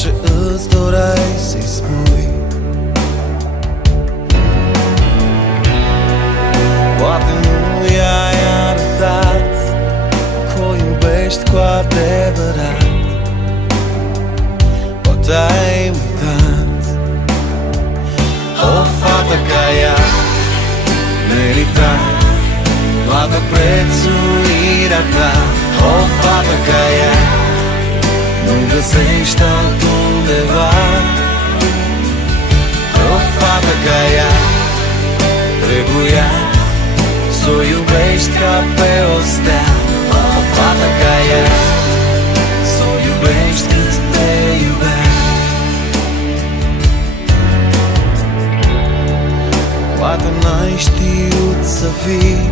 orice îți doreai să-i spui. Poate nu i-ai arătat că o iubești cu adevărat. Poate ai uitat. O fată ca ea merita toată prețuirea ta. O fată ca ea nu găsești altundeva. O fată ca ea trebuia s-o iubești ca pe o stea. O fată ca ea s-o iubești cât te iubea. Poate n-ai știut să fii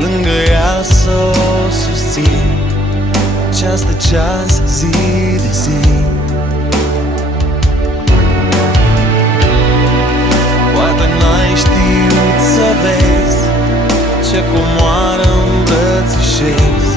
lângă ea să o susții ceas de ceas, zi de zi. Poate n-ai știut să vezi ce comoară îmbrățișezi